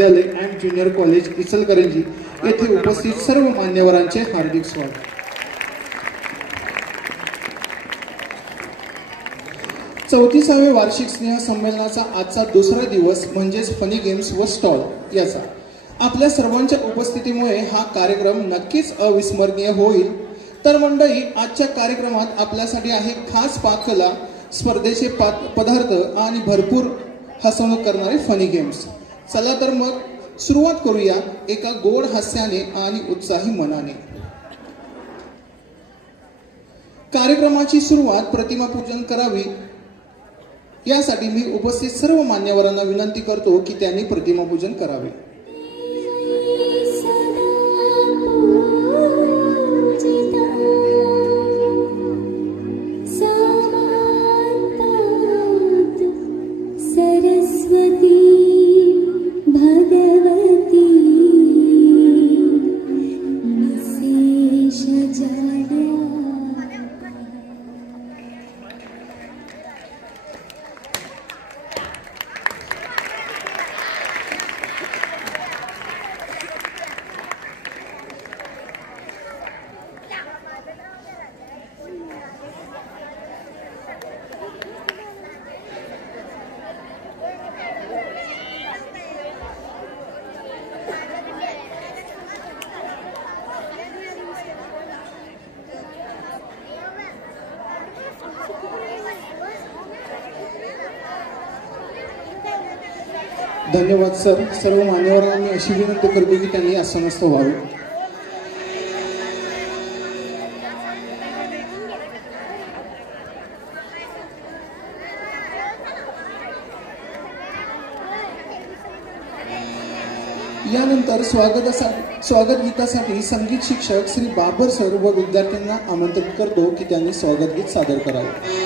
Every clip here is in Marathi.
विद्यालय अँड ज्युनियर कॉलेज इचलकरंजी येथे उपस्थित सर्व मान्यवरांचे हार्दिक स्वागत. 34व्या वार्षिक स्नेह संमेलनाचा आजचा दुसरा दिवस म्हणजेच फनी गेम्स व स्टॉल याचा आपल्या सर्वांच्या उपस्थितीमुळे हा कार्यक्रम नक्कीच अविस्मरणीय होईल. तर मंडळी, आजच्या कार्यक्रमात आपल्यासाठी आहे खास पाककला, स्पर्धेचे पदार्थ आणि भरपूर हसवणूक करणारे फनी गेम्स. चला तर मग सुरुवात करूया एका गोड हास्याने आणि उत्साही मनाने. कार्यक्रमाची सुरुवात प्रतिमा पूजन करावी यासाठी मी उपस्थित सर्व मान्यवरांना विनंती करतो की त्यांनी प्रतिमा पूजन करावे. धन्यवाद सर. सर्व मान्यवरांनी अशी विनंती करतो की त्यांनी आसनस्थ व्हावे. यानंतर स्वागत गीतासाठी संगीत शिक्षक श्री बाबर सर व विद्यार्थ्यांना आमंत्रित करतो की त्यांनी स्वागत गीत सादर करावे.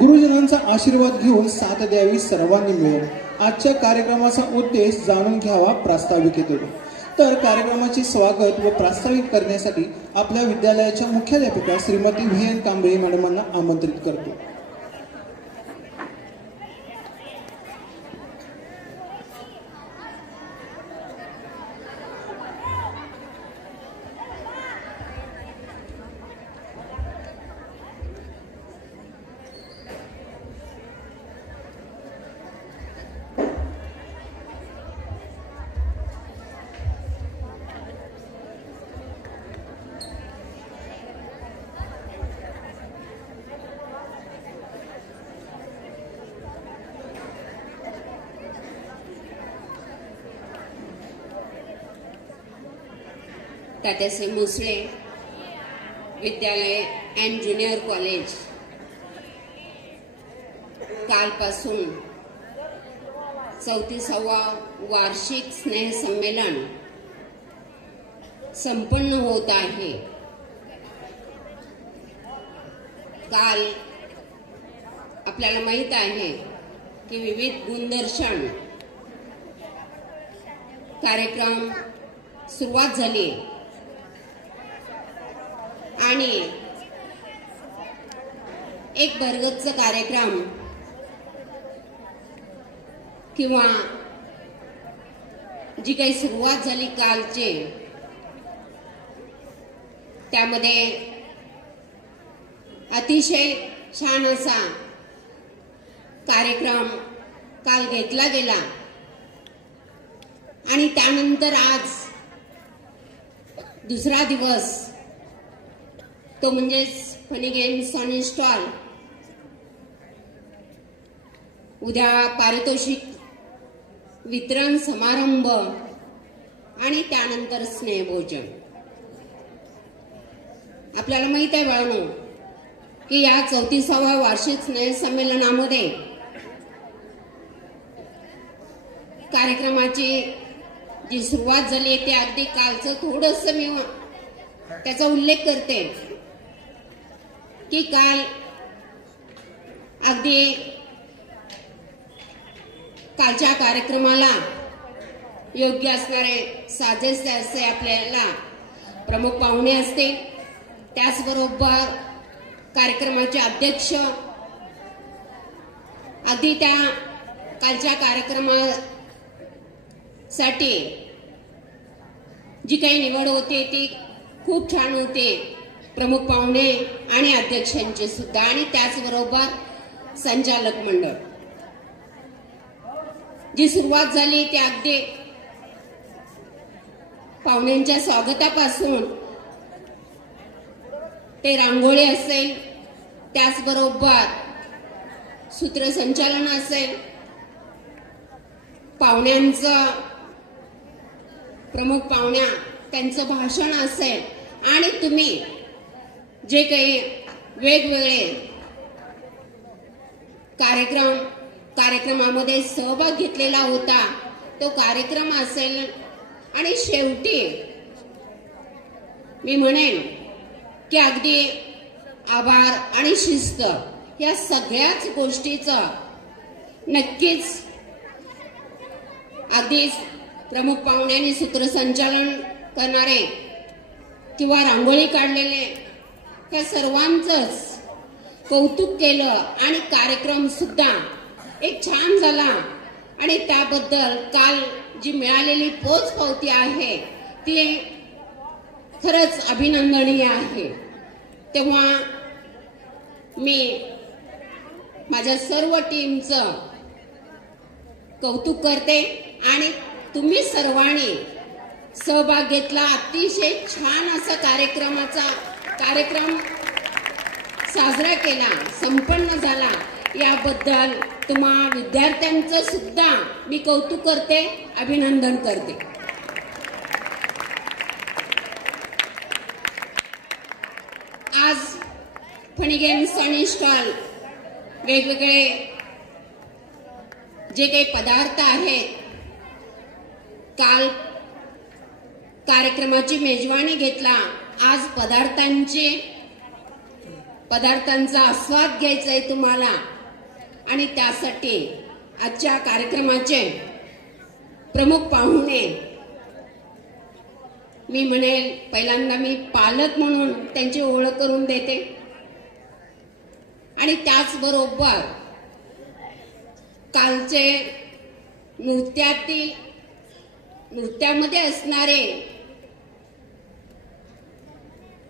गुरुजनांचा आशीर्वाद घेऊन साथ द्यावी सर्वांनी मिळून. आजच्या कार्यक्रमाचा उद्देश जाणून घ्यावा प्रास्ताविकेतून. तर कार्यक्रमाचे स्वागत व प्रास्ताविक करण्यासाठी आपल्या विद्यालयाच्या मुख्याध्यापिका श्रीमती व्ही.एन. कांबळे मॅडमांना आमंत्रित करतो. तात्यासाई मुसळे विद्यालय अँड ज्युनियर कॉलेज कालपासून 34वा वार्षिक स्नेह संमेलन संपन्न होत आहे. काल आपल्याला माहित आहे की विविध गुणदर्शन कार्यक्रम सुरुवात झाली आणि एक भरगच्च कार्यक्रम किंवा जी काही सुरुवात झाली कालचे, त्यामध्ये अतिशय छान असा कार्यक्रम काल घेतला गेला आणि त्यानंतर आज दुसरा दिवस तो म्हणजेच फनी गेम्स ऑन स्टॉल. उद्या पारितोषिक वितरण समारंभ आणि त्यानंतर स्नेहभोजन. आपल्याला माहित आहे बाळांनो की या 34व्या वार्षिक स्नेह संमेलनामध्ये कार्यक्रमाची जी सुरुवात झाली ते अगदी कालचं थोडंसं मी त्याचा उल्लेख करते की काल अगदी कालच्या कार्यक्रमाला योग्य असणारे साजेसे असे आपल्याला प्रमुख पाहुणे असते. त्याचबरोबर कार्यक्रमाचे अध्यक्ष अगदी त्या कालच्या कार्यक्रमासाठी जी काही निवड होते ती खूप छान होते. प्रमुख पाहुणे आणि अध्यक्षांचे सुद्धा आणि त्याचबरोबर संचालक मंडळ. जी सुरुवात झाली ती अगदी पाहुण्यांच्या स्वागतापासून ते रांगोळी असेल, त्याचबरोबर सूत्रसंचालन असेल, पाहुण्यांचं प्रमुख पाहुण्या त्यांचं भाषण असेल आणि तुम्ही जे काही वेगवेगळे कार्यक्रमामध्ये सहभाग घेतलेला होता तो कार्यक्रम असेल आणि शेवटी मी म्हणेन की अगदी आभार आणि शिस्त या सगळ्याच गोष्टीचं नक्कीच अगदी प्रमुख पाहुण्यांनी सूत्रसंचालन करणारे किंवा रांगोळी काढलेले या सर्वांचंच कौतुक केलं आणि कार्यक्रम सुद्धा एक छान झाला आणि त्याबद्दल काल जी मिळालेली पोचपावती आहे ती खरंच अभिनंदनीय आहे. तेव्हा मी माझ्या सर्व टीमचं कौतुक करते आणि तुम्ही सर्वांनी सहभाग घेतला. अतिशय छान असा कार्यक्रम साजरा केला, संपन्न झाला. याबद्दल तुम्हा विद्यार्थ्यांचं सुद्धा मी कौतुक करते, अभिनंदन करते. आज फनी गेम्स ऑन स्टॉल वेगवेगळे जे काही पदार्थ आहेत, काल कार्यक्रमाची मेजवानी घेतला. आज पदार्थांची पदार्थांचा आस्वाद घ्यायचा आहे तुम्हाला आणि त्यासाठी आजच्या कार्यक्रमाचे प्रमुख पाहुणे मी म्हणेल, पहिल्यांदा मी पालक म्हणून त्यांची ओळख करून देते आणि त्याचबरोबर कालचे नृत्यामध्ये असणारे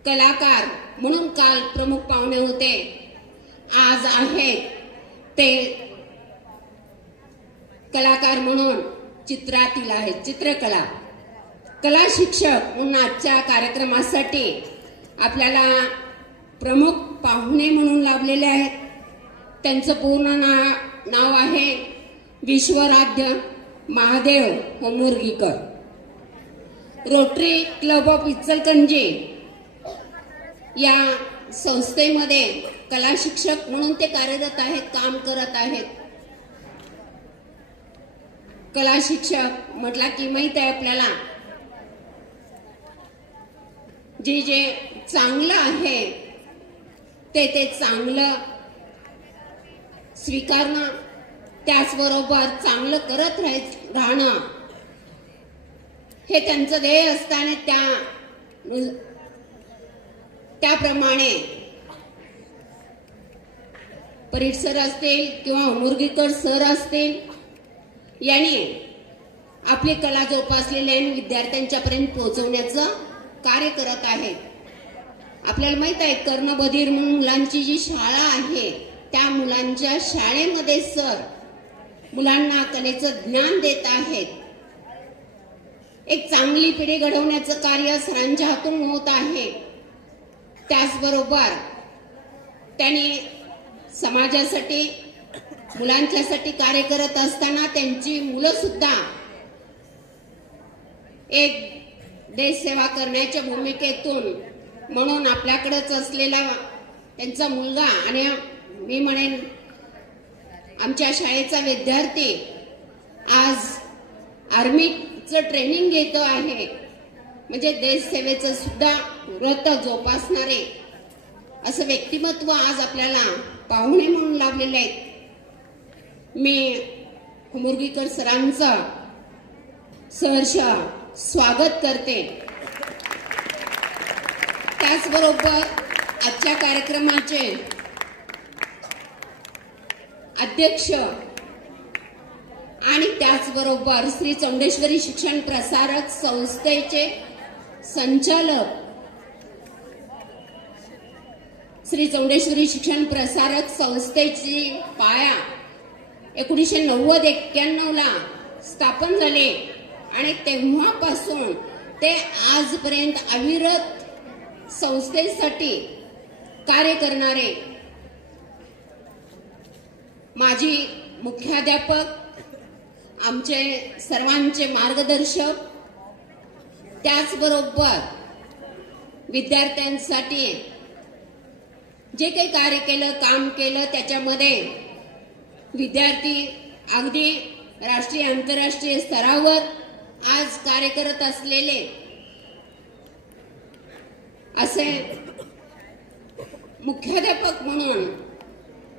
कलाकार म्हणून काल प्रमुख पाहुणे होते, आज आहेत ते कलाकार म्हणून चित्रातील आहेत, चित्रकला कला शिक्षक म्हणून आजच्या कार्यक्रमासाठी आपल्याला प्रमुख पाहुणे म्हणून लाभलेले आहेत. त्यांचं पूर्ण नाव आहे Vishwaradhya Mahadev Homurgikar. Rotary Club of Ichalkaranji या संस्थेमध्ये कला शिक्षक म्हणून ते कार्यरत आहेत, काम करत आहेत. कला शिक्षक म्हटला की माहित आहे आपल्याला, जे चांगलं आहे ते चांगलं स्वीकारणं, त्याचबरोबर चांगलं करत राहणं हे त्यांचं ध्येय असताना त्याप्रमाणे परीट सर असतील किंवा होमुर्गीकर सर असतील यांनी आपली कला जोपासलेल्या विद्यार्थ्यांच्या पर्यंत पोहोचवण्याचं कार्य करत आहेत. आपल्याला माहित आहे, कर्णबधीर म्हणून मुलांची जी शाळा आहे त्या मुलांच्या शाळेमध्ये सर मुलांना कलेचं ज्ञान देत आहेत. एक चांगली पिढी घडवण्याचं कार्य सरांच्या हातून होत आहे. त्याचबरोबर त्यांनी समाजासाठी मुलांच्यासाठी कार्य करत असताना त्यांची मुलं सुद्धा एक देश सेवा करण्याच्या भूमिकेतून म्हणून आपल्याकडेच असलेला त्यांचा मुलगा आणि मी म्हणेन आमच्या शाळेचा विद्यार्थी आज आर्मीचं ट्रेनिंग घेतो आहे, म्हणजे देश सेवेचं सुद्धा व्रत जोपासणारे असं व्यक्तिमत्व आज आपल्याला पाहुणे म्हणून लाभलेले आहेत. मी होमुर्गीकर सरांचं सहर्ष स्वागत करते. त्याचबरोबर आजच्या कार्यक्रमाचे अध्यक्ष आणि त्याचबरोबर श्री चौंडेश्वरी शिक्षण प्रसारक संस्थेचे संचालक, श्री चौंडेश्वरी शिक्षण प्रसारक संस्थेची पाया 1990-91 ला स्थापन झाले आणि तेव्हापासून ते आजपर्यंत अविरत संस्थेसाठी कार्य करणारे माजी मुख्याध्यापक, आमचे सर्वांचे मार्गदर्शक, त्याचबरोबर विद्यार्थ्यांसाठी जे काही कार्य केलं, काम केलं, त्याच्यामध्ये विद्यार्थी अगदी राष्ट्रीय आंतरराष्ट्रीय स्तरावर आज कार्य करत असलेले असे मुख्याध्यापक म्हणून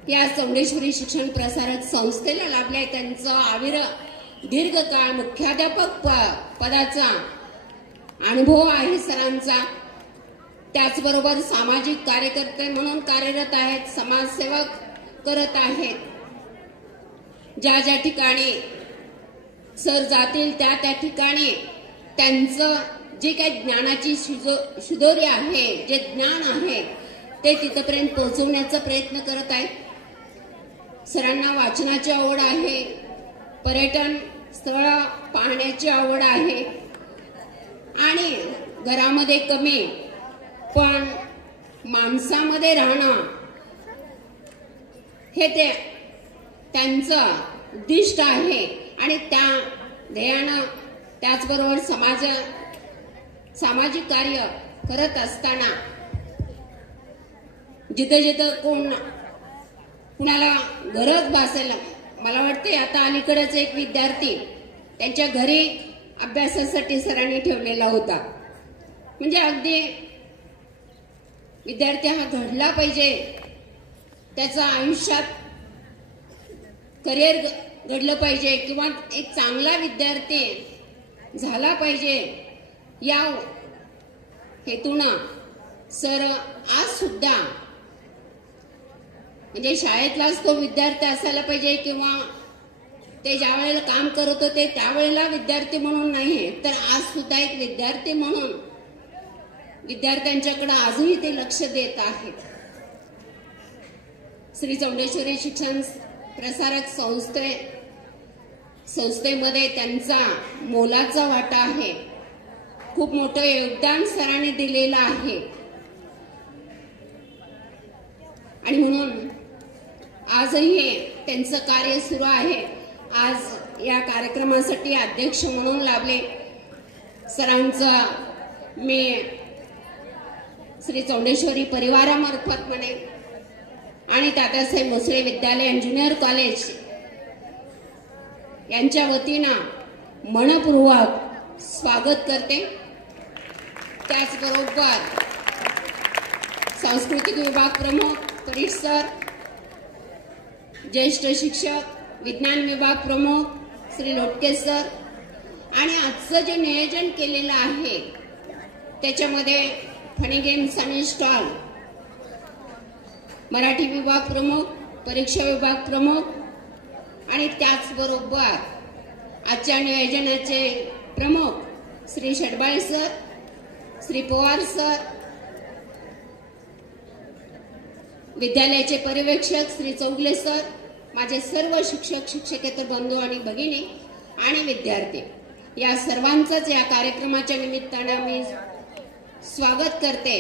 या चौंडेश्वरी शिक्षण प्रसारक संस्थेला लाभले. त्यांचा दीर्घकाळ मुख्याध्यापक पदाचा अनुभव आहे सरांचा. त्याचबरोबर सामाजिक कार्यकर्ते म्हणून कार्यरत आहेत, समाजसेवक करत आहेत. ज्या ज्या ठिकाणी सर जातील त्या ठिकाणी त्यांचं जे काही ज्ञानाची शिदोरी आहे, जे ज्ञान आहे ते तिथपर्यंत पोहोचवण्याचा प्रयत्न करत आहेत. सरांना वाचनाची आवड आहे, पर्यटन स्थळ पाहण्याची आवड आहे आणि घरामध्ये कमी पण माणसामध्ये राहणं हे ते त्यांचं उद्दिष्ट आहे आणि त्या ध्येयानं त्याचबरोबर सामाजिक कार्य करत असताना जिथं जिथं कुणाला गरज भासेल, मला वाटते आता अलीकडेच एक विद्यार्थी त्यांच्या घरी अभ्यासासाठी सरांनी ठेवलेला होता, म्हणजे अगदी विद्यार्थी हा घडला पाहिजे, त्याचं आयुष्यात करिअर घडलं पाहिजे किंवा एक चांगला विद्यार्थी झाला पाहिजे, या हेतूनं सर आज सुद्धा म्हणजे शाळेतलाच तो विद्यार्थी असायला पाहिजे किंवा ते ज्या वेळेला काम करत होते त्यावेळेला विद्यार्थी म्हणून नाही, तर आज सुद्धा एक विद्यार्थी म्हणून विद्यार्थ्यांच्याकडे आजही ते लक्ष देत आहेत. श्री चौंडेश्वरी शिक्षण प्रसारक संस्थेमध्ये त्यांचा मोलाचा वाटा आहे. खूप मोठं योगदान सरांनी दिलेलं आहे आणि म्हणून आजही त्यांचं कार्य सुरू आहे. आज या कार्यक्रमासाठी अध्यक्ष म्हणून लाभले सरांचा मी श्री चौंडेश्वरी परिवारामार्फत म्हणे आणि तात्यासाहेब भोसले विद्यालय ज्युनियर कॉलेज यांच्या वतीनं मनपूर्वक स्वागत करते. त्याचबरोबर सांस्कृतिक विभाग प्रमुख परीट सर, ज्येष्ठ शिक्षक, विज्ञान विभाग प्रमुख श्री लोटके सर आणि आजचं जे नियोजन केलेलं आहे त्याच्यामध्ये फनी गेम्स आणि स्टॉल, मराठी विभाग प्रमुख, परीक्षा विभाग प्रमुख आणि त्याचबरोबर आजच्या नियोजनाचे प्रमुख श्री शेडबाळे सर, श्री पवार सर, विद्यालयाचे पर्यवेक्षक श्री चौगले सर, माझे सर्व शिक्षक शिक्षकेतर बंधू आणि भगिनी आणि विद्यार्थी या सर्वांचंच या कार्यक्रमाच्या निमित्तानं मी स्वागत करते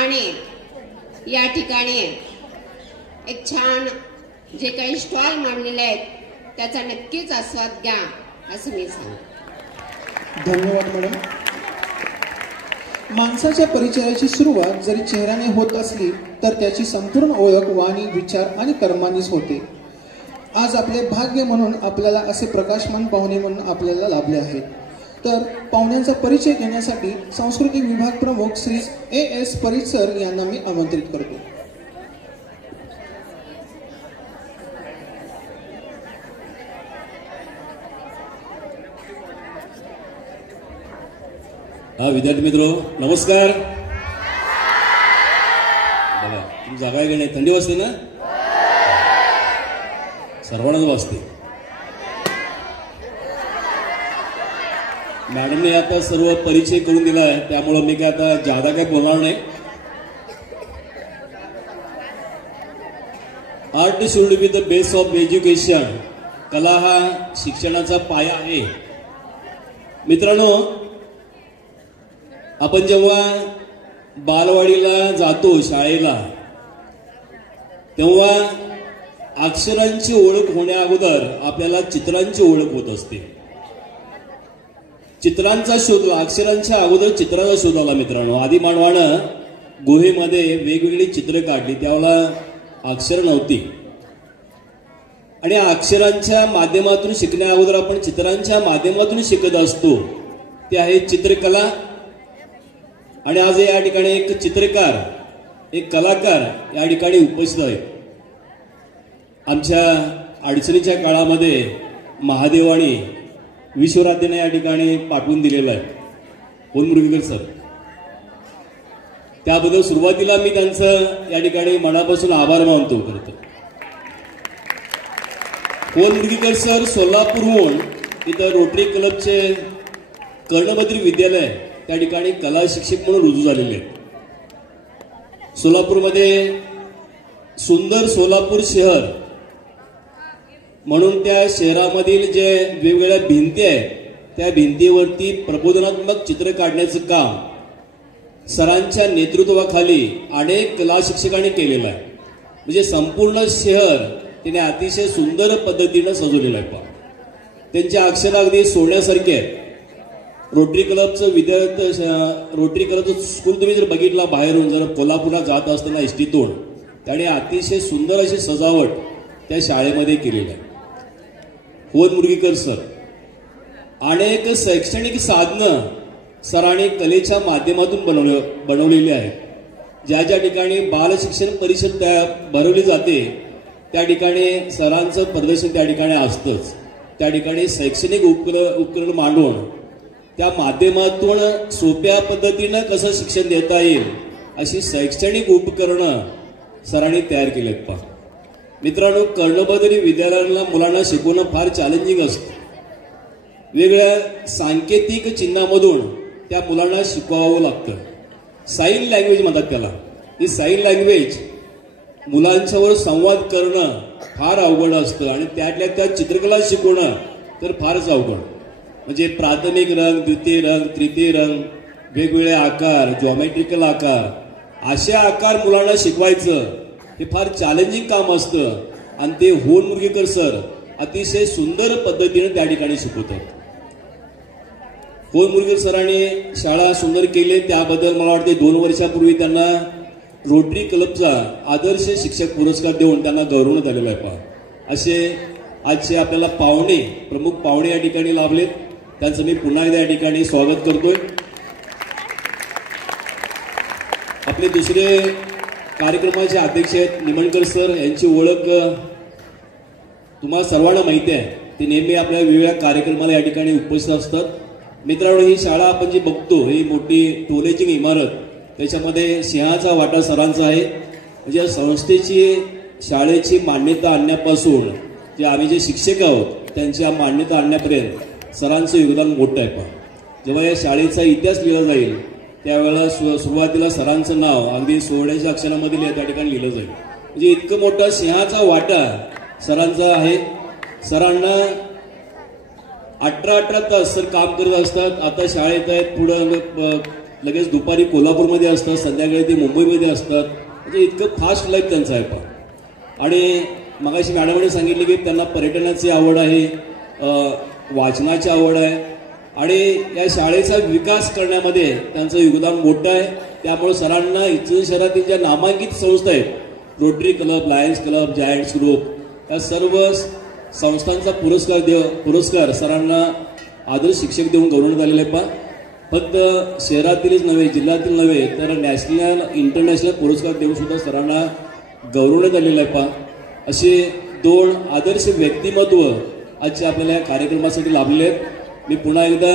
आणि या ठिकाणी एक छान जे काही स्टॉल मांडलेले आहेत त्याचा नक्कीच आस्वाद घ्या असं मी सांगते. धन्यवाद मॅडम. माणसाच्या परिचयाची सुरुवात जरी चेहऱ्याने होत असली तर त्याची संपूर्ण ओळख वाणी, विचार आणि कर्मांनीच होते. आज आपले भाग्य म्हणून आपल्याला असे प्रकाशमान पाहुणे म्हणून आपल्याला लाभले आहेत. तर पाहुण्यांचा परिचय घेण्यासाठी सांस्कृतिक विभाग प्रमुख श्री A.S. परीट सर यांना मी आमंत्रित करतो. हा विद्यार्थी मित्र नमस्कार. बघा तुम्ही जागा आहे की नाही, थंडी वाजते ना, सर्वांनाच वाजते. मॅडमने आता सर्व परिचय करून दिला आहे त्यामुळं मी काय आता जादा काय बोलणार नाही. Art should be the base of education. कला हा शिक्षणाचा पाया आहे. मित्रांनो, आपण जेव्हा बालवाडीला जातो शाळेला तेव्हा अक्षरांची ओळख होण्या अगोदर आपल्याला चित्रांची ओळख होत असते. चित्रांचा शोध, अक्षरांच्या अगोदर चित्राचा शोध आला. मित्रांनो, आधी मानवानं गुहेमध्ये वेगवेगळी चित्र काढली, त्यावेळेला अक्षर नव्हती आणि अक्षरांच्या माध्यमातून शिकण्या अगोदर आपण चित्रांच्या माध्यमातून शिकत असतो. ते आहे चित्रकला. आणि आज या ठिकाणी एक चित्रकार, एक कलाकार या ठिकाणी उपस्थित आहेत. आमच्या अडचणीच्या काळामध्ये महादेवानी विश्वराध्याने या ठिकाणी पाठवून दिलेलं आहे, कोण मुरगीकर सर. त्याबद्दल सुरुवातीला मी त्यांचं या ठिकाणी मनापासून आभार मानतो करतो. कोण मुरगीकर सर सोलापूरहून इथं रोटरी क्लबचे कर्णभद्री विद्यालय त्या ठिकाणी कला शिक्षक म्हणून रुजू झालेले आहेत. सोलापूरमध्ये सुंदर सोलापूर शहर म्हणून त्या शहरामधील जे वेगवेगळ्या भिंती आहेत त्या भिंतीवरती प्रबोधनात्मक चित्र काढण्याचं काम सरांच्या नेतृत्वाखाली अनेक कला शिक्षकांनी केलेलं आहे. म्हणजे संपूर्ण शहर त्याने अतिशय सुंदर पद्धतीनं सजवलेलं आहे. त्यांचे अक्षर अगदी सोडण्यासारखे आहेत. रोटरी क्लबचं रोटरी क्लबचं स्कूल तुम्ही जर बघितला बाहेरून, जर कोल्हापूरला जात असताना एसटीतून, त्याने अतिशय सुंदर अशी सजावट त्या शाळेमध्ये केलेली आहे. होन मुरगीकर सर अनेक शैक्षणिक साधनं सरांनी कलेच्या माध्यमातून बनवलेली आहेत. ज्या ज्या ठिकाणी बाल शिक्षण परिषद भरवली जाते त्या ठिकाणी सरांचं प्रदर्शन त्या ठिकाणी असतंच. त्या ठिकाणी शैक्षणिक उपकरण मांडून त्या माध्यमातून सोप्या पद्धतीनं कसं शिक्षण देता येईल अशी शैक्षणिक उपकरणं सरांनी तयार केलेत. पहा मित्रांनो, कर्णबधिर विद्यालयांना मुलांना शिकवणं फार चॅलेंजिंग असतं. वेगळ्या सांकेतिक चिन्हामधून त्या मुलांना शिकवावं लागतं. साईन लँग्वेज म्हणतात त्याला. ही साईन लँग्वेज मुलांच्यावर संवाद करणं फार अवघड असतं आणि त्यातल्या त्या चित्रकला शिकवणं तर फारच अवघड. म्हणजे प्राथमिक रंग, द्वितीय रंग, तृतीय रंग, वेगवेगळे आकार, जॉमेट्रिकल आकार, असे आकार मुलांना शिकवायचं हे फार चॅलेंजिंग काम असतं आणि ते होन मुरगेकर सर अतिशय सुंदर पद्धतीने त्या ठिकाणी शिकवतात. होन मुरगेकर सरांनी शाळा सुंदर केली त्याबद्दल मला वाटते 2 वर्षापूर्वी त्यांना रोटरी क्लबचा आदर्श शिक्षक पुरस्कार देऊन त्यांना गौरवण्यात आलेला आहे. पहा असे आजचे आपल्याला पाहुणे, प्रमुख पाहुणे या ठिकाणी लाभलेत. त्यांचं मी पुन्हा एकदा या ठिकाणी स्वागत करतोय. आपले दुसरे कार्यक्रमाचे अध्यक्ष आहेत निमणकर सर. यांची ओळख तुम्हाला सर्वांना माहिती आहे. ते नेहमी आपल्या वेगवेगळ्या कार्यक्रमाला या ठिकाणी उपस्थित असतात. मित्रांनो, ही शाळा आपण जी बघतो ही मोठी टोलेजिंग इमारत, त्याच्यामध्ये सिंहाचा वाटा सरांचा आहे. म्हणजे या संस्थेची शाळेची मान्यता आणण्यापासून जे आम्ही जे शिक्षक आहोत त्यांची मान्यता आणण्यापर्यंत सरांचं योगदान मोठं आहे. पहा जेव्हा या शाळेचा इतिहास लिहिला जाईल त्यावेळेला सुरुवातीला सरांचं नाव अगदी 16 अक्षरामध्ये त्या ठिकाणी लिहिलं जाईल. म्हणजे इतकं मोठा सिंहाचा वाटा सरांचा आहे. सरांना 18 तास सर काम करत असतात. आता शाळेत आहेत, पुढं लगेच दुपारी कोल्हापूरमध्ये असतात, संध्याकाळी ते मुंबईमध्ये असतात. म्हणजे इतकं फास्ट लाईफ त्यांचं आहे. पहा आणि मगाशी मॅडमने सांगितले की त्यांना पर्यटनाची आवड आहे, वाचनाची आवड आहे आणि या शाळेचा विकास करण्यामध्ये त्यांचं योगदान मोठं आहे. त्यामुळे सरांना इथं शहरातील ज्या नामांकित संस्था आहेत Rotary Club, Lions Club, Giants Group या सर्व संस्थांचा पुरस्कार सरांना आदर्श शिक्षक देऊन गौरवण्यात आलेला आहे. पहा फक्त शहरातीलच नव्हे, जिल्ह्यातील नव्हे तर नॅशनल इंटरनॅशनल पुरस्कार देऊन सुद्धा सरांना गौरवण्यात आलेला आहे. पहा असे 2 आदर्श व्यक्तिमत्व आजच्या आपल्याला या कार्यक्रमासाठी लाभले आहेत. मी पुन्हा एकदा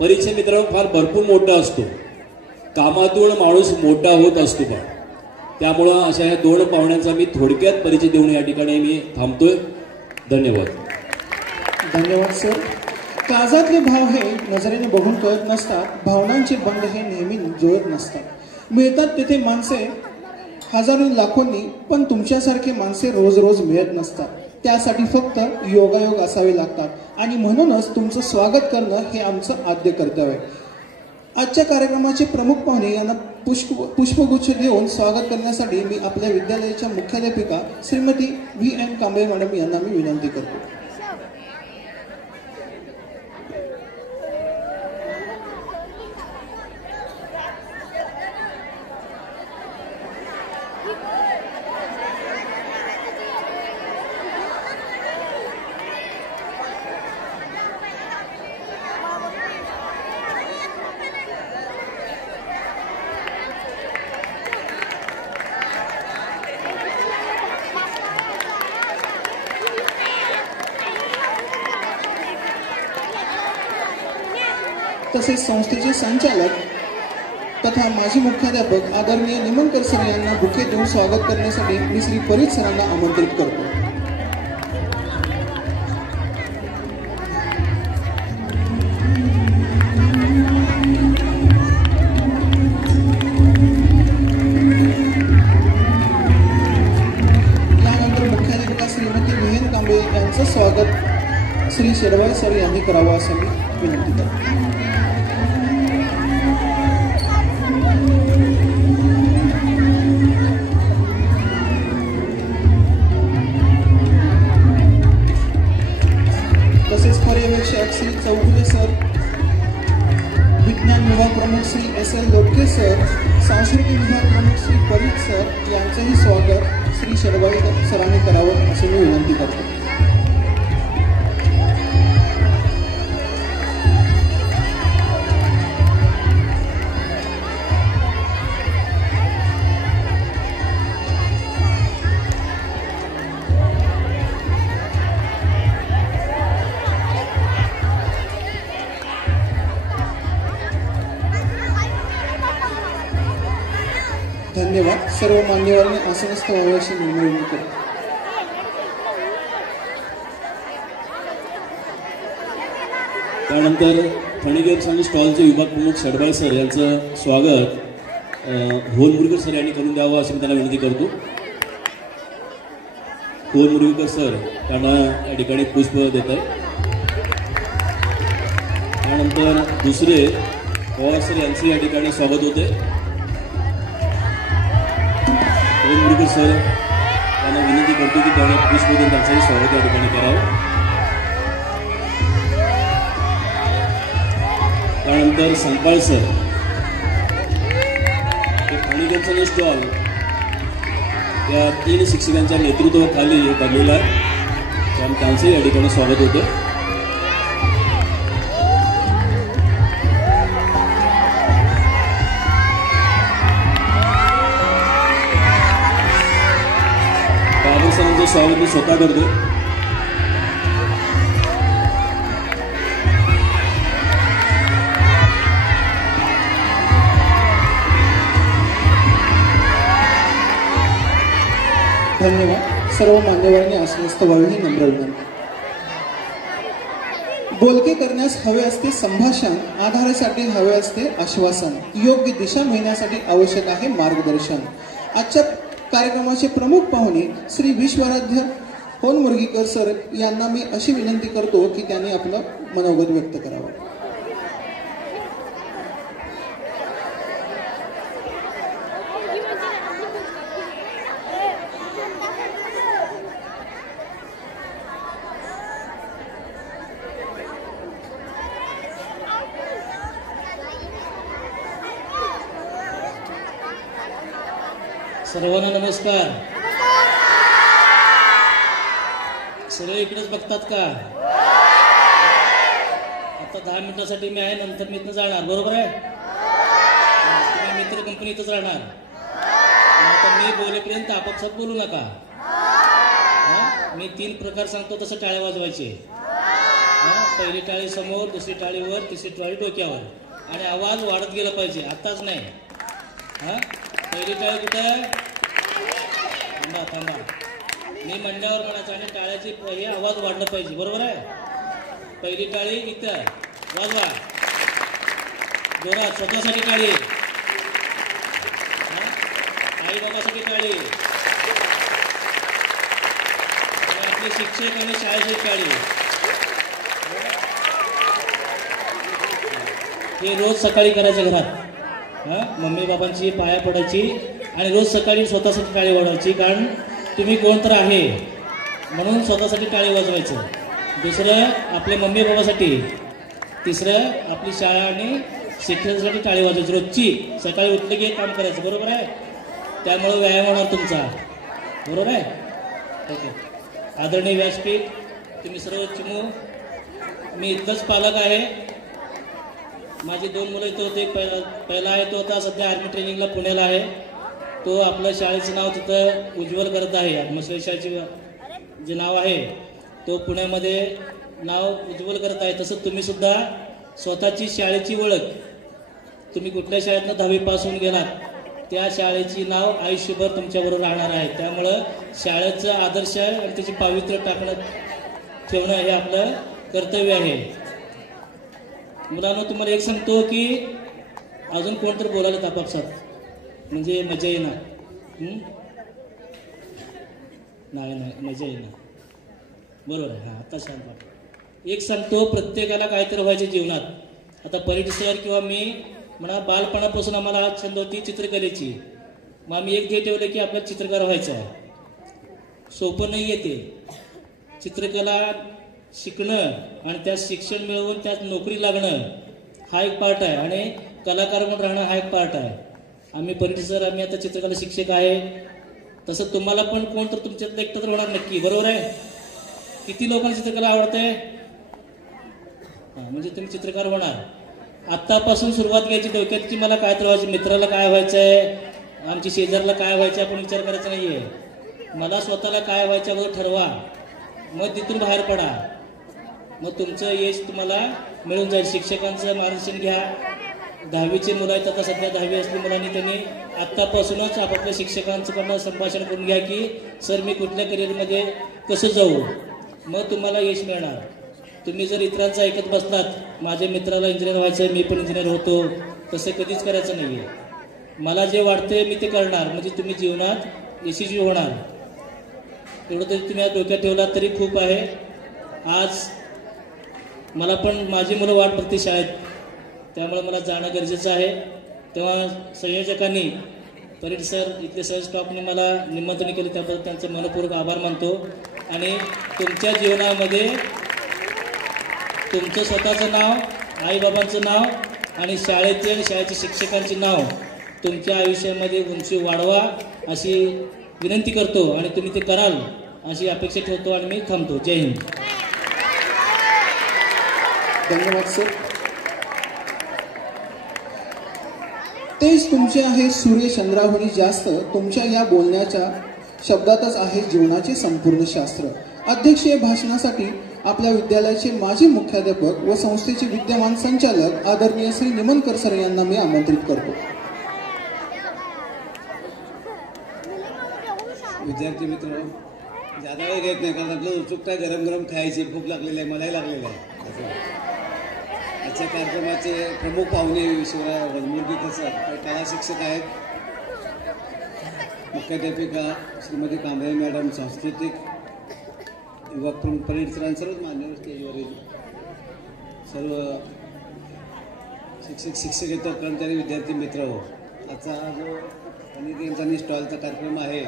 परिचय मित्रांनो फार भरपूर मोठा असतो. कामातून माणूस मोठा होत असतो. पहा त्यामुळं अशा ह्या 2 पाहुण्यांचा मी थोडक्यात परिचय देऊन या ठिकाणी मी थांबतोय. धन्यवाद. धन्यवाद सर. काळजातले भाव हे नजरेने बघून कळत नसतात. भावनांचे बंध हे नेहमी जुळत नसतात. मिळतात तिथे माणसे हजारो लाखोंनी, पण तुमच्यासारखे माणसे रोज रोज मिळत नसतात. त्यासाठी फक्त योगायोग असावे लागतात आणि म्हणूनच तुमचं स्वागत करणं हे आमचं आद्य कर्तव्य आहे. आजच्या कार्यक्रमाचे प्रमुख पाहुणे यांना पुष्पगुच्छ देऊन स्वागत करण्यासाठी मी आपल्या विद्यालयाच्या मुख्याध्यापिका श्रीमती V.N. कांबळे मॅडम यांना मी विनंती करतो. तसेच संस्थेचे संचालक तथा माजी मुख्याध्यापक आदरणीय निमणकर सर यांना बुके देऊन स्वागत करण्यासाठी मी श्री फरीद सरांना आमंत्रित करतो. यानंतर मुख्याध्यापिका श्रीमती V.N. कांबळे यांचं स्वागत श्री शेडवाळे सर यांनी करावं असं मी विनंती करतो. तसेच पर्यवेक्षक श्री चौगुले सर, विज्ञान विभाग प्रमुख श्री S.L. लोटके सर, सांस्कृतिक विभाग प्रमुख श्री फरीद सर यांचंही स्वागत श्री शेडवाळे सरांनी करावं अशी मी विनंती करतो. धन्यवाद. सर्व मान्यवरांनी आसनस्थ व्हावे अशी विनंती करतो. त्यानंतर फणी गेम्स आणि स्टॉलचे विभाग प्रमुख षडबाळ सर यांचं स्वागत होलमुरगीकर सर यांनी करून द्यावं अशी मी त्यांना विनंती करतो. होलमुरगीकर सर त्यांना या ठिकाणी पुष्प देत आहे. त्यानंतर दुसरे पवार सर यांचे या ठिकाणी स्वागत होते. होलमुरगीकर सर त्यांना विनंती करतो की त्यांना पुष्प देऊन त्यांचंही स्वागत या ठिकाणी करावं. त्यानंतर संपाळ सर हे फणी गेम्स आणि स्टॉल या 3 शिक्षकांच्या नेतृत्वाखाली हे बनलेलं आहे. त्यामुळे त्यांचंही या ठिकाणी स्वागत होतं. बाबर सरांचं स्वागत मी स्वतः करतो. धन्यवाद. सर्व मान्यवरांनी आसनस्थ व्हावे ही नम्र विनंती. बोलके करण्यास हवे असते संभाषण, आधारासाठी हवे असते आश्वासन, योग्य दिशा मिळण्यासाठी आवश्यक आहे मार्गदर्शन. आजच्या कार्यक्रमाचे प्रमुख पाहुणे श्री विश्वाराध्य होलमुरगीकर सर यांना मी अशी विनंती करतो की त्यांनी आपलं मनोगत व्यक्त करावं. सर्वांना नमस्कार. सर्व इकडेच बघतात का? आता 10 मिनिटासाठी मी आहे, नंतर मी इथं जाणार. बरोबर आहे? तुम्ही मित्र कंपनी इथंच राहणार. आता मी बोलेपर्यंत आपापसात बोलू नका. मी 3 प्रकार सांगतो तसं टाळ्या वाजवायचे. पहिली टाळी समोर, दुसरी टाळी वर, तिसरी टाळी डोक्यावर आणि आवाज वाढत गेला पाहिजे. आताच नाही. पहिली टाळी कुठं? थांबा थांबा. मी मंड्यावर म्हणायचं आणि टाळ्याची हे आवाज वाढला पाहिजे. बरोबर आहे? पहिली टाळी इथं वाजवा. जोरात स्वतःसाठी टाळी, आई बाबासाठी टाळी, आपले शिक्षक आणि शाळेची टाळी. हे रोज सकाळी करायचं घरात. मम्मी बाबांची पाया पडायची आणि रोज सकाळी स्वतःसाठी टाळी वाजवायची. कारण तुम्ही कोण तर आहे म्हणून स्वतःसाठी टाळी वाजवायचं. दुसरं आपल्या मम्मी बाबासाठी. तिसरं आपली शाळा आणि शिक्षणासाठी टाळी वाजवायची. रोजची सकाळी उठले की एक काम करायचं. बरोबर आहे? त्यामुळे व्यायाम होणार तुमचा. बरोबर आहे? ओके. आदरणीय व्यासपीठ, तुम्ही सर्व चिमू, मी इथलंच पालक आहे. माझी 2 मुलं इथं होते. पहिला आहे तो आता सध्या आर्मी ट्रेनिंगला पुण्याला आहे. तो आपलं शाळेचं नाव तिथं उज्ज्वल करत आहे. मसळे शाळेचे जे नाव आहे तो पुण्यामध्ये नाव उज्ज्वल करत आहे. तसं तुम्ही सुद्धा स्वतःची शाळेची ओळख, तुम्ही कुठल्या शाळेतनं 10वी पास होऊन गेलात त्या शाळेची नाव आयुष्यभर तुमच्याबरोबर राहणार आहे. त्यामुळं शाळेचं आदर्श आणि त्याची पावित्र्य ठेवणं हे आपलं कर्तव्य आहे. मुलांना तुम्हाला एक सांगतो की अजून कोणतरी बोलायला आपापसात म्हणजे मजा येणार. नाही मजा येणार. बरोबर आहे. आता शांत वाटतं. एक सांगतो, प्रत्येकाला काहीतरी व्हायचे जीवनात. आता परीट सर किंवा मी म्हणा, बालपणापासून आम्हाला छंद होती चित्रकलेची. मग आम्ही एक ध्येय ठेवलं की आपल्याला चित्रकार व्हायचं आहे. सोपं नाही येते चित्रकला शिकणं आणि त्यात शिक्षण मिळवून त्यात नोकरी लागणं हा एक पार्ट आहे आणि कलाकार म्हणून राहणं हा एक पार्ट आहे. आम्ही परीट सर, आम्ही आता चित्रकला शिक्षक आहे. तसं तुम्हाला पण कोण तर तुमच्यातलं एकटं तर होणार नक्की. बरोबर आहे? किती लोकांना चित्रकला आवडते? म्हणजे तुम्ही चित्रकार होणार. आत्तापासून सुरुवात घ्यायची डोक्यात की मला काय तर व्हायचं, मित्राला काय व्हायचंय, आमची शेजारला काय व्हायचं आपण विचार करायचा नाहीये. मला स्वतःला काय व्हायचं अगोदर ठरवा, मग तिथून बाहेर पडा. मग तुमचं यश तुम्हाला मिळून जाईल. शिक्षकांचं मार्गदर्शन घ्या, 10वीचे मुलं आहेत, आता सध्या 10वी असलेल्या मुलांनी त्यांनी आत्तापासूनच आपापल्या शिक्षकांकडनं संभाषण करून घ्या की सर मी कुठल्या करिअरमध्ये कसं जाऊ, मग तुम्हाला यश मिळणार. तुम्ही जर इतरांचं ऐकत बसलात माझ्या मित्राला इंजिनियर व्हायचं मी पण इंजिनियर होतो, तसं कधीच करायचं नाही आहे. मला जे वाटतंय मी ते करणार, म्हणजे तुम्ही जीवनात यशस्वी होणार. एवढं तरी तुम्ही आज डोक्यात ठेवलात तरी खूप आहे. आज मला पण माझी मुलं वाट बघते शाळेत, त्यामुळे मला जाणं गरजेचं आहे. तेव्हा संयोजकांनी परेड सर इथले सर स्टॉफने मला निमंत्रण केलं त्याबद्दल त्यांचं मनपूर्वक आभार मानतो. आणि तुमच्या जीवनामध्ये तुमचं स्वतःचं नाव, आईबाबांचं नाव आणि शाळेचे आणि शाळेच्या शिक्षकांचे नाव तुमच्या आयुष्यामध्ये उंची वाढवा अशी विनंती करतो आणि तुम्ही ते कराल अशी अपेक्षा ठेवतो आणि मी थांबतो. जय हिंद. धन्यवाद सर. तेच तुमचे आहे सूर्य चंद्राहुनी जास्त, तुमच्या या बोलण्याच्या शब्दातच आहे जीवनाचे संपूर्ण शास्त्र. अध्यक्षीय भाषणासाठी आपल्या विद्यालयाचे माजी मुख्याध्यापक व संस्थेचे विद्यमान संचालक आदरणीय श्री निमनकर सर यांना मी आमंत्रित करतो. विद्यार्थी मित्र, ज्यादा वेळ घेत नाही कारण आपल्याला उत्सुकता गरम गरम खायची भूक लागलेली आहे, मलाही लागलेलं आहे. आजच्या कार्यक्रमाचे प्रमुख पाहुणे शिवराय वनमुर्गीकर सर हे कला शिक्षक आहेत, मुख्याध्यापिका श्रीमती कांबळे मॅडम सांस्कृतिक युवक प्रमुख परेड सरांनी सर्वच मान्यवर स्टेजवरील सर्व शिक्षक शिक्षकेतर कर्मचारी विद्यार्थी मित्र हो. आजचा जो फनी गेम्स आणि स्टॉलचा कार्यक्रम आहे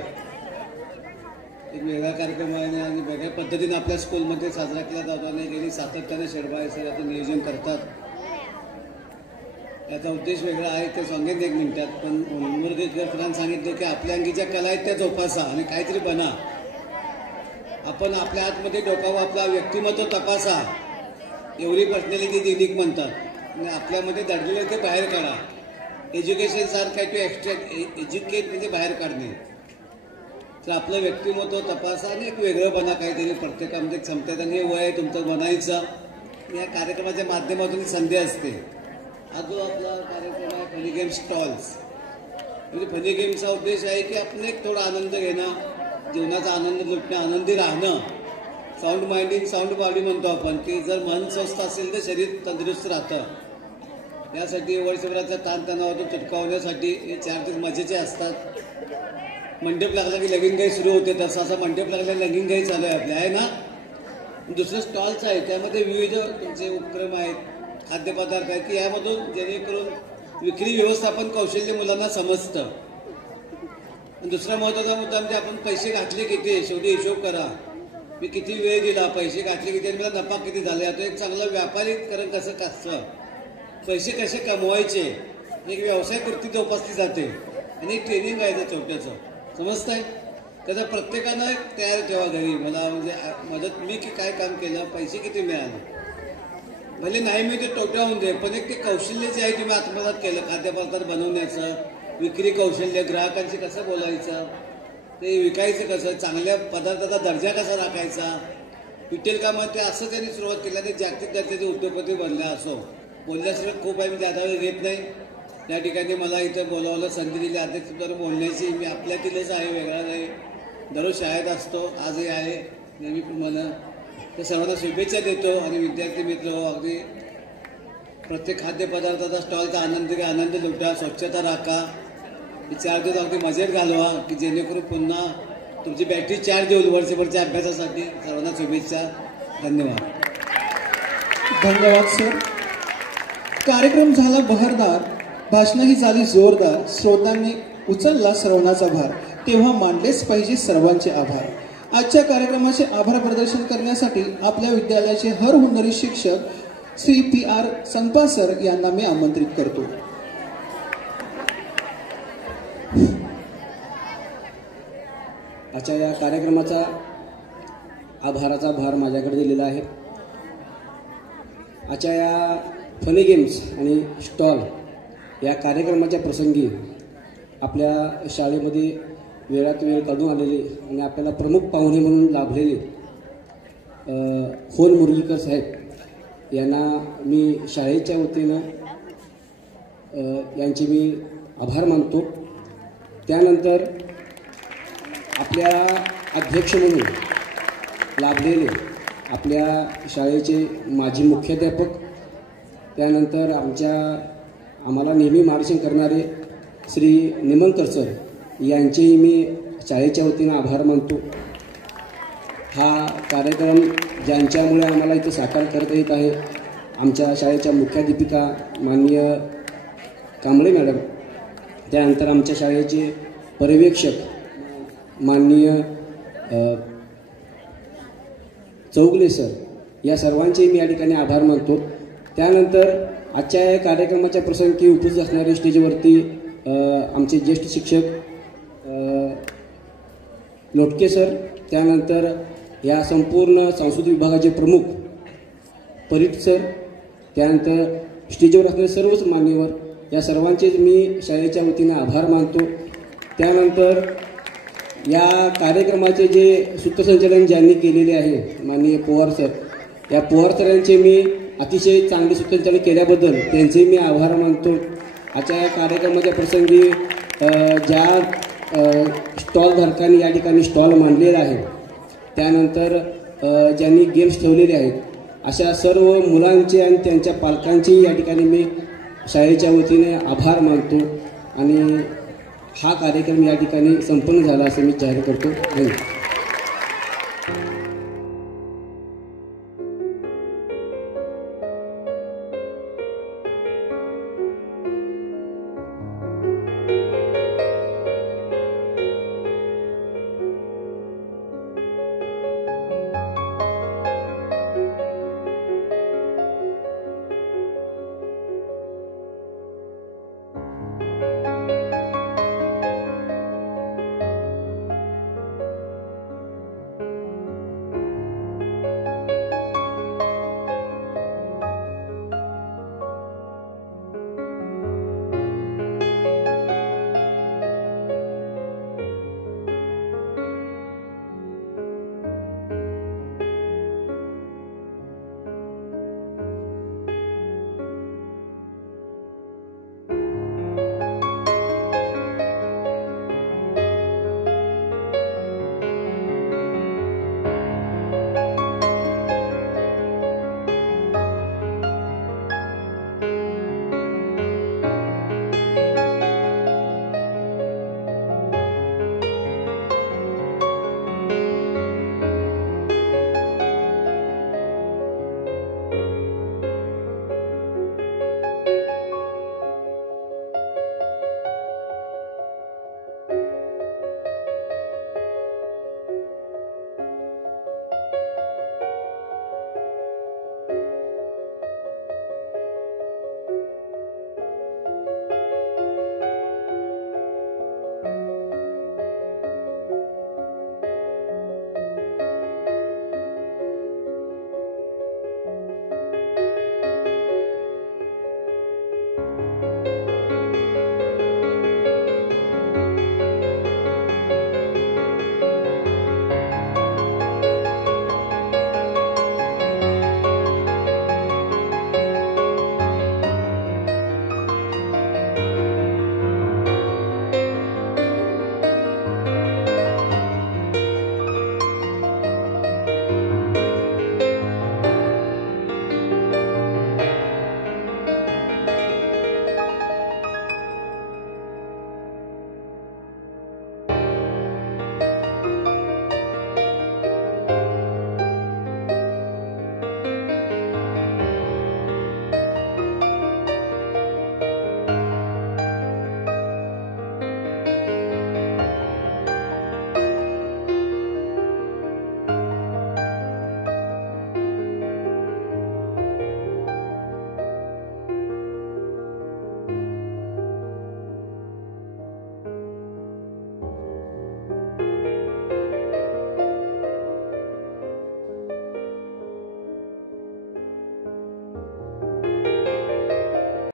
एक वेगळा कार्यक्रम आहे आणि वेगळ्या पद्धतीने आपल्या स्कूलमध्ये साजरा केला जातो आणि गेली सातत्याने शेडबाय सर याचं नियोजन करतात. याचा उद्देश वेगळा आहे ते सांगेन 1 मिनिटात. पण वनमुर्गीकर सरांनी सांगितलं की आपल्या अंगीच्या कला आहेत त्या जोपासा आणि काहीतरी बना. आपण आपल्या आतमध्ये डोकावं, आपला व्यक्तिमत्व तपासा. एवढी पर्सनॅलिटी युनिक म्हणतात आणि आपल्यामध्ये दडलेलं ते बाहेर काढा. एज्युकेशन सारखं आहे टू एज्युकेट म्हणजे बाहेर काढणे. तर आपलं व्यक्तिमत्व तपासा आणि एक वेगळं बना काहीतरी. प्रत्येकामध्ये क्षमतेत आणि हे वय आहे तुमचं बनायचं. या कार्यक्रमाच्या माध्यमातून संधी असते. हा जो आपला कार्यक्रम आहे फनी गेम स्टॉल्स, म्हणजे फनी गेमचा उद्देश आहे की आपण एक थोडा आनंद घेणं, जीवनाचा आनंद लुटणं, आनंदी राहणं. साऊंड माइंडिंग साऊंड बॉडी म्हणतो आपण की जर मन स्वस्थ असेल तर शरीर तंदुरुस्त राहतं. यासाठी वर्षभराचा ताणतणावातून चटकावण्यासाठी हे 4 दिवस मजेचे असतात. मंडप लागला की लगीनगाई सुरू होते, तसं असा मंडप लागला लगीनगाई चालू आहे आपल्या आहे ना. दुसरं स्टॉल्स आहे त्यामध्ये विविध तुमचे उपक्रम आहेत, खाद्यपदार्थ आहेत की यामधून जेणेकरून विक्री व्यवस्थापन कौशल्य मुलांना समजतं. दुसरा महत्त्वाचा मुद्दा म्हणजे आपण पैसे घातले किती, शेवटी हिशोब करा. मी किती वेळ दिला, पैसे घातले किती आणि मला नफा किती झाला. आता एक चांगलं व्यापारीकरण कसं कसं, पैसे कसे कमवायचे, एक व्यवसाय वृत्ती जोपासली जाते आणि एक ट्रेनिंग आहे त्या छोट्याचं, समजतंय. त्याचा प्रत्येकानं तयार ठेवा घरी. मला म्हणजे मदत मी की काय काम केलं, पैसे किती मिळाले, भले नाही मी ते तोट्या होऊन दे, पण एक ते कौशल्य जे आहे तुम्ही आत्मसात केलं, खाद्यपदार्थ बनवण्याचं, विक्री कौशल्य, ग्राहकांशी कसं बोलायचं, ते विकायचं कसं, चांगल्या पदार्थाचा दर्जा कसा राखायचा, विटेल कामात ते असं त्यांनी सुरुवात केली आणि जागतिक दर्जाचे उद्योगपती बनल्या. असो बोलल्याशिवाय खूप आहे, मी ज्यादा वेळ घेत नाही. या ठिकाणी मला इथं बोलावलं, संधी दिली अध्यक्षपदावर बोलण्याची. मी आपल्यातीलच आहे, वेगळा नाही. दररोज शाळेत असतो, आजही आहे नेहमीप्रमाणे. तर सर्वांना शुभेच्छा देतो आणि विद्यार्थी मित्र अगदी प्रत्येक खाद्यपदार्थाचा स्टॉलचा आनंद लुटा, स्वच्छता राखा. 4 दिवस अगदी मजेत घालवा की जेणेकरून पुन्हा तुमची बॅटरी चार्ज होईल वर्षभरच्या अभ्यासासाठी. सर्वांना शुभेच्छा. धन्यवाद. धन्यवाद सर. कार्यक्रम झाला बहरदार, भाषणही झाली जोरदार. श्रोतांनी उचलला श्रवणाचा भार, तेव्हा मानलेच पाहिजे सर्वांचे आभार. आजच्या कार्यक्रमाचे आभार प्रदर्शन करण्यासाठी आपल्या विद्यालयाचे हर हुन्नरी शिक्षक श्री PR संपा सर यांना मी आमंत्रित करतो. आजच्या या कार्यक्रमाचा आभाराचा भार माझ्याकडे दिलेला आहे. आजच्या या फनी गेम्स आणि स्टॉल या कार्यक्रमाच्या प्रसंगी आपल्या शाळेमध्ये वेळात वेळ काढून आलेले आणि आपल्याला प्रमुख पाहुणे म्हणून लाभलेले होल मुरलीकर साहेब यांना मी शाळेच्या वतीनं यांचे मी आभार मानतो. त्यानंतर आपल्या अध्यक्ष म्हणून लाभलेले आपल्या शाळेचे माजी मुख्याध्यापक, त्यानंतर आम्हाला नेहमी मार्गदर्शन करणारे श्री निमंकर सर यांचेही मी शाळेच्या वतीनं आभार मानतो. हा कार्यक्रम ज्यांच्यामुळे आम्हाला इथं साकार करता येत आहे, आमच्या शाळेच्या मुख्याध्यापिका माननीय कांबळे मॅडम, त्यानंतर आमच्या शाळेचे पर्यवेक्षक माननीय चौगले सर, या सर्वांचे मी या ठिकाणी आभार मानतो. त्यानंतर आजच्या या कार्यक्रमाच्या प्रसंगी उपस्थित असणारे स्टेजवरती आमचे ज्येष्ठ शिक्षक लोटके सर, त्यानंतर या संपूर्ण सांस्कृतिक विभागाचे प्रमुख परीट सर, त्यानंतर स्टेजवर असणारे सर्वच मान्यवर, या सर्वांचेच मी शाळेच्या वतीने आभार मानतो. त्यानंतर या कार्यक्रमाचे जे सूत्रसंचालन ज्यांनी केलेले आहे माननीय पवार सर, या पवार सरांचे मी अतिशय चांगले सूत्रसंचालन केल्याबद्दल त्यांचे मी आभार मानतो. आजच्या या कार्यक्रमाच्या प्रसंगी ज्या स्टॉलधारकांनी या ठिकाणी स्टॉल मांडलेला आहे, त्यानंतर ज्यांनी गेम्स ठेवलेले आहेत, अशा सर्व मुलांचे आणि त्यांच्या पालकांचेही या ठिकाणी मी शाळेच्या वतीने आभार मानतो आणि हा कार्यक्रम या ठिकाणी संपन्न झाला असं मी जाहीर करतो. धन्यवाद.